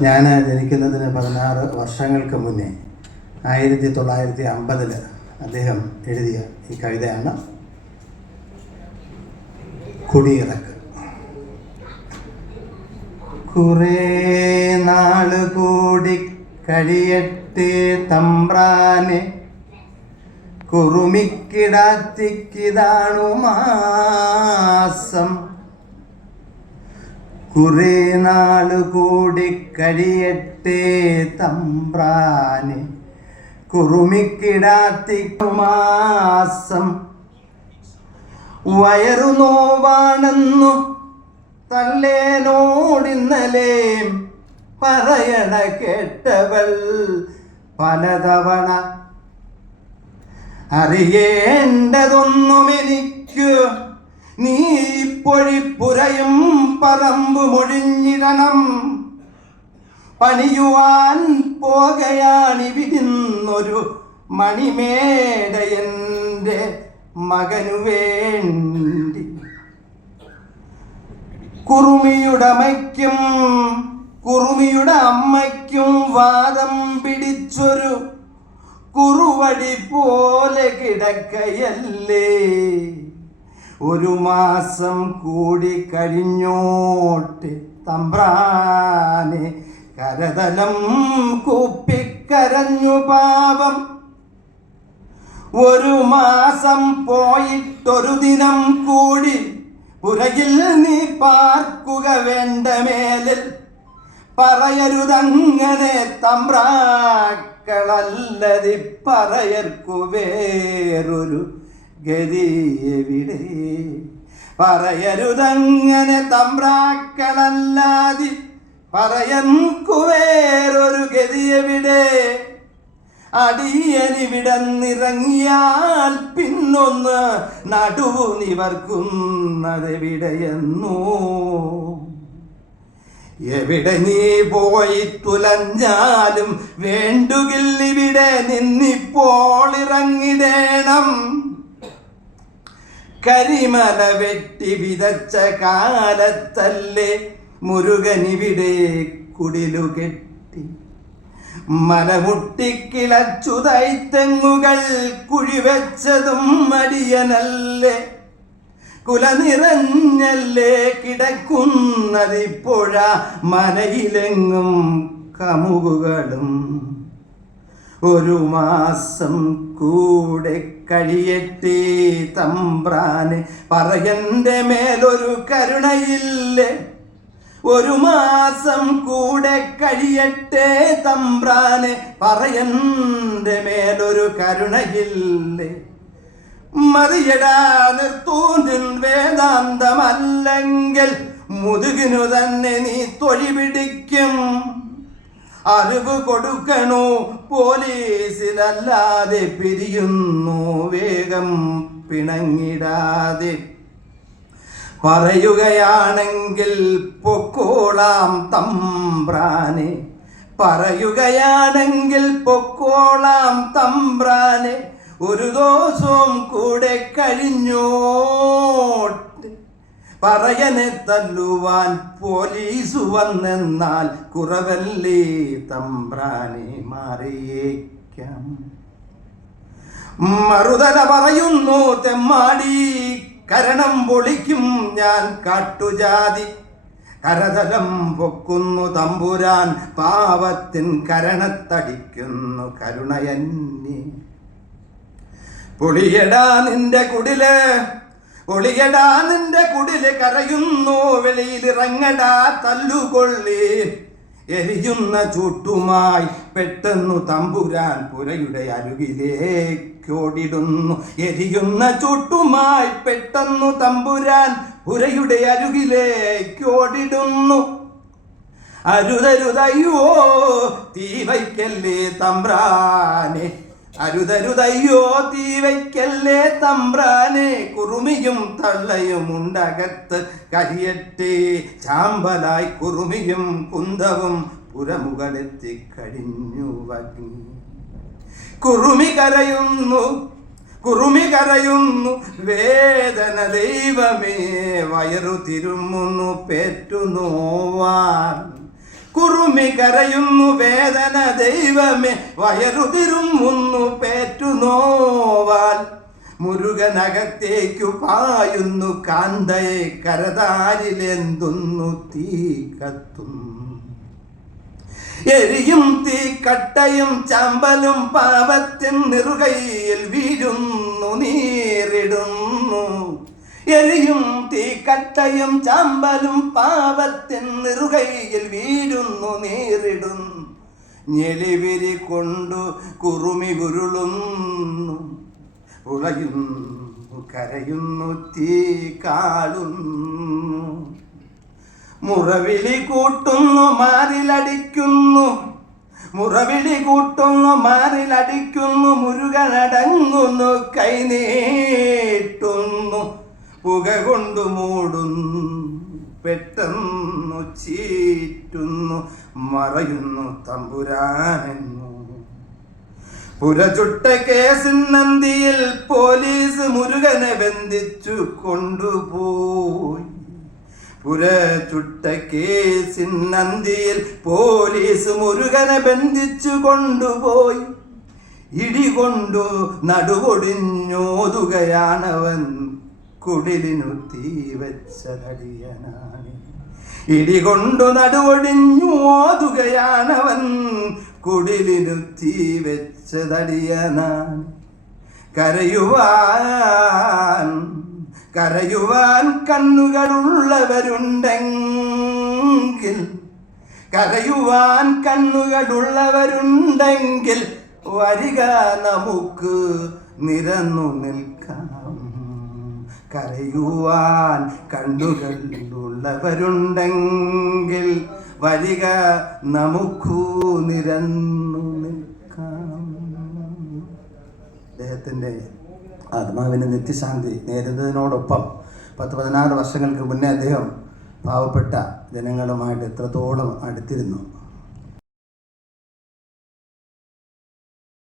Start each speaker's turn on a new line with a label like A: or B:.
A: ഞാൻ ജനിക്കുന്നതിന് പതിനാറ് വർഷങ്ങൾക്ക് മുന്നേ ആയിരത്തി തൊള്ളായിരത്തി അമ്പതിൽ അദ്ദേഹം എഴുതിയ ഈ കവിതയാണ് കുടിയിറക്ക്. കുറേ നാൾ കൂടി കഴിയട്ടെ തമ്പ്രാനെ. കുറുമിക്കിടാത്തിക്കിതാണു മാസം. കുറേ നാൾ കൂടി കഴിയട്ടെ തമ്പ്രാനെ. കുറുമിക്കിടാത്തിക്കുമാസം വയറു നോവാണെന്നു തള്ളേനോടിന്നലെ പറയണ കേട്ടവൾ പലതവണ അറിയേണ്ടതൊന്നുമെനിക്കു. നീ പൊഴിപ്പുരയും പറമ്പു മൊഴിഞ്ഞിടണം. പണിയുവാൻ പോകയാണിവിടുന്നൊരു മണിമേടയന്റെ മകനു വേണ്ടി. കുറുമിയുടമയ്ക്കും കുറുമിയുടെ അമ്മയ്ക്കും വാദം പിടിച്ചൊരു കുറുവടി പോലെ കിടക്കയല്ലേ. ഒരു മാസം കൂടി കഴിഞ്ഞോട്ട് തമ്പ്രാനെ കരതലം കൂപ്പിക്കരഞ്ഞു പാവം. ഒരു മാസം പോയിട്ടൊരു ദിനം കൂടി പുറകിൽ നീ പാർക്കുക വേണ്ട മേലിൽ. പറയരുതങ്ങനെ തമ്പ്രാക്കളല്ലതി പറയർക്കു വേറൊരു ഗതിയെവിടെ? പറയരുതങ്ങനെ തമ്പ്രാക്കളല്ലാതി പറയൻകു ഗതി ഗതിയെവിടെ? അടിയനിവിടന്നിറങ്ങിയാൽ പിന്നൊന്ന് നടുവു നിവർക്കുന്നതെവിടെയെന്നോ എവിടെ നീ പോയി തുലഞ്ഞാലും വേണ്ടുകിൽ ഇവിടെ നിന്നിപ്പോൾ ഇറങ്ങിടേണം. കരിമല വെട്ടി വിതച്ച കാലത്തല്ലേ മുരുകനിവിടെ കുടിലു കെട്ടി. മലമുട്ടിക്കിളച്ചു തൈത്തെങ്ങുകൾ കുഴിവെച്ചതും മടിയനല്ലേ കുല നിറഞ്ഞല്ലേ കിടക്കുന്നതിപ്പോഴ മലയിലെങ്ങും കമുകുകളും. ഒരു മാസം കൂടെ കഴിയട്ടെ തമ്പ്രാനെ. പറയന്റെ മേലൊരു കരുണയില്ലേ? ഒരു മാസം കൂടെ കഴിയട്ടെ തമ്പ്രാനെ. പറയന്റെ മേലൊരു കരുണയില്ലേ? മതിയടാ നിർത്തൂന്നിൻ വേദാന്തമല്ലെങ്കിൽ മുതുകിനു തന്നെ നീ തൊഴി പിടിക്കും. അറിവ് കൊടുക്കണോ. പോലീസിലല്ലാതെ പിരിയുന്നു. വേഗം പിണങ്ങിടാതെ. പറയുകയാണെങ്കിൽ പൊക്കോളാം തമ്പ്രാനെ. പറയുകയാണെങ്കിൽ പൊക്കോളാം തമ്പ്രാനെ. ഒരു ദിവസവും കൂടെ കഴിഞ്ഞോട്ട് പറയനെ തല്ലുവാൻ പോലീസ് വന്നെന്നാൽ കുറവല്ലേ തമ്പ്രാനെ മാറിയേക്കാം. മറുതല പറയുന്നു തെമ്മാടി കരണം പൊളിക്കും ഞാൻ കാട്ടുജാതി. കരതലം പൊക്കുന്നു തമ്പുരാൻ പാവത്തിൻ കരണത്തടിക്കുന്നു കരുണയന്നി പൊളിയടാ നിന്റെ കുടിൽ ഒളിയടാ നിന്റെ കുടിൽ കരയുന്നു വെളിയിലിറങ്ങടാ തല്ലുകൊള്ളി എരിയുന്ന ചൂട്ടുമായി പെട്ടെന്നു തമ്പുരാൻ പുരയുടെ അരുകിലേക്കോടിടുന്നു. എരിയുന്ന ചൂട്ടുമായി പെട്ടെന്നു തമ്പുരാൻ പുരയുടെ അരുകിലേക്കോടിടുന്നു. അരുതരുതയ്യോ തീ വയ്ക്കല്ലേ തമ്പ്രാനെ അരുതരുതയ്യോ തീ വയ്ക്കല്ലേ തമ്പ്രാനെ? കുറുമിയും തള്ളയും ഉണ്ടകത്ത് കരിയട്ടെ. ചാമ്പലായി കുറുമിയും കുന്തവും പുരമുകളെത്തിക്കഴിഞ്ഞു വഗ്നി കുറുമി കരയുന്നു കുറുമി കരയുന്നു വേദന ദൈവമേ. വയറു തിരുമുന്നു പെറ്റു നോവാൻ. കുറുമി കരയുന്നു വേദന ദൈവമേ വയറു പേറ്റുനോവാൽ മുരുകനകത്തേക്കു പായുന്നു കാന്തയെ കരതാരിലെന്തുന്നു തീ കത്തുന്നു. എരിയും തീ കട്ടയും ചമ്പലും പാപത്തിൻ നിറുകയിൽ വീഴുന്നു നീറിടുന്നു എരിയും തീക്കട്ടയും ചാമ്പലും പാവത്തിൻ നിറുകയിൽ വീഴുന്നു നേരിടും. ഞെളിവിരി കൊണ്ടു കുറുമി ഉരുളുന്നു. ഉളയുന്നു കരയുന്നു തീ കാളുന്നു. മുറവിളി കൂട്ടുന്നു മാറിലടിക്കുന്നു. മുറവിളി കൂട്ടുന്നു മാറിലടിക്കുന്നു. മുരുകനടങ്ങുന്നു കൈനീട്ടുന്നു പുക കൊണ്ടു മൂടുന്നു പെട്ടെന്നു ചീറ്റുന്നു മറയുന്നു തമ്പുരാനെന്നു. പുരചുട്ട കേസിനന്തിയിൽ പോലീസ് മുരുകനെ ബന്ധിച്ചു കൊണ്ടുപോയി. പുരചുട്ട കേസിനന്തിയിൽ പോലീസ് മുരുകനെ ബന്ധിച്ചു കൊണ്ടുപോയി. ഇടികൊണ്ടു നടുവൊടിഞ്ഞോതുകയാണവൻ കുടിലിനു തീവച്ചതടിയനാണ് ഇടികൊണ്ടു നടുവൊടിഞ്ഞു ഓതുകയാണവൻ. കുടിലിനു തീ വെച്ചതടിയനാണ് കരയുവാൻ കരയുവാൻ കണ്ണുകളുള്ളവരുണ്ടെങ്കിൽ കരയുവാൻ കണ്ണുകളുള്ളവരുണ്ടെങ്കിൽ വരിക നമുക്ക് നിരന്നു നിൽക്കാം. കരയുവാൻ കണ്ണുകളുള്ളവരുണ്ടെങ്കിൽ വരിക നമുക്കു നിരന്നു നിൽക്കാം. അദ്ദേഹത്തിന്റെ ആത്മാവിന് നിത്യശാന്തി നേരുന്നതിനോടൊപ്പം പത്ത് പതിനാറ് വർഷങ്ങൾക്ക് മുന്നേ അദ്ദേഹം പാവപ്പെട്ട ജനങ്ങളുമായിട്ട് എത്രത്തോളം അടുത്തിരുന്നു.